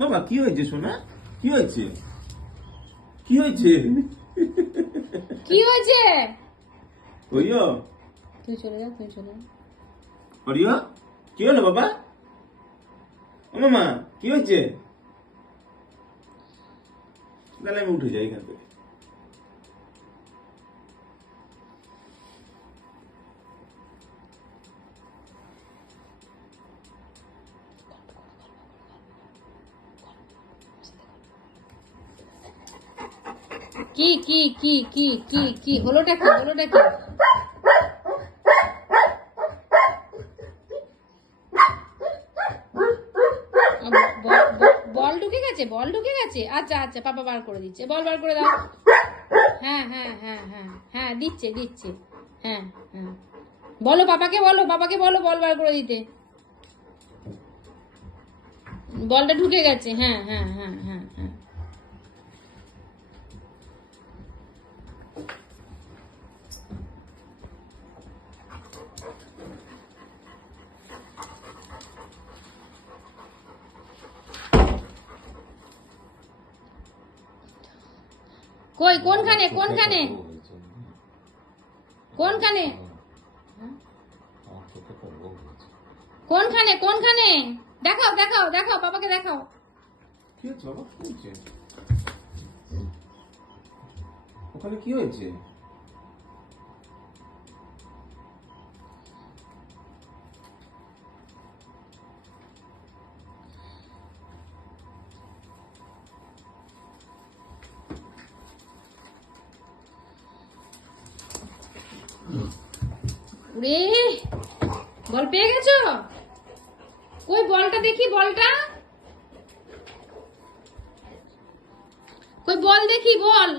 বাবা কি হয়েছে সোনা? কি হয়েছে? কি হয়েছে? কি হয়েছে? ওইও তুই চলে যা, তুই চলে যা। ওরিও কি হলো বাবা? ও মামা কি হয়েছে? তাহলে আমি উঠে যাই এখান থেকে। কি কি কি কি কি কি হলোটা কি? হলোটা কি? বল ঢুকে গেছে, বল ঢুকে গেছে। আচ্ছা আচ্ছা, পাপা বার করে দিচ্ছে। বল বার করে দাও। হ্যাঁ হ্যাঁ হ্যাঁ হ্যাঁ হ্যাঁ, দিচ্ছে দিচ্ছে। হ্যাঁ হ্যাঁ, বলো পাপাকে, বলো পাপাকে, বলো বল বার করে দিতে। বলটা ঢুকে গেছে। হ্যাঁ হ্যাঁ হ্যাঁ হ্যাঁ হ্যাঁ। কই কোনখানে কোনখানে কোনখানে কোনখানে কোনখানে? দেখাও দেখাও দেখাও, পাপাকে দেখাও। কি হয়েছে বাবা? কি হয়েছে? ওখানে কি হয়েছে? রে, বল পেয়ে গেছো? কই বলটা দেখি, বলটা কই? বল দেখি, বল।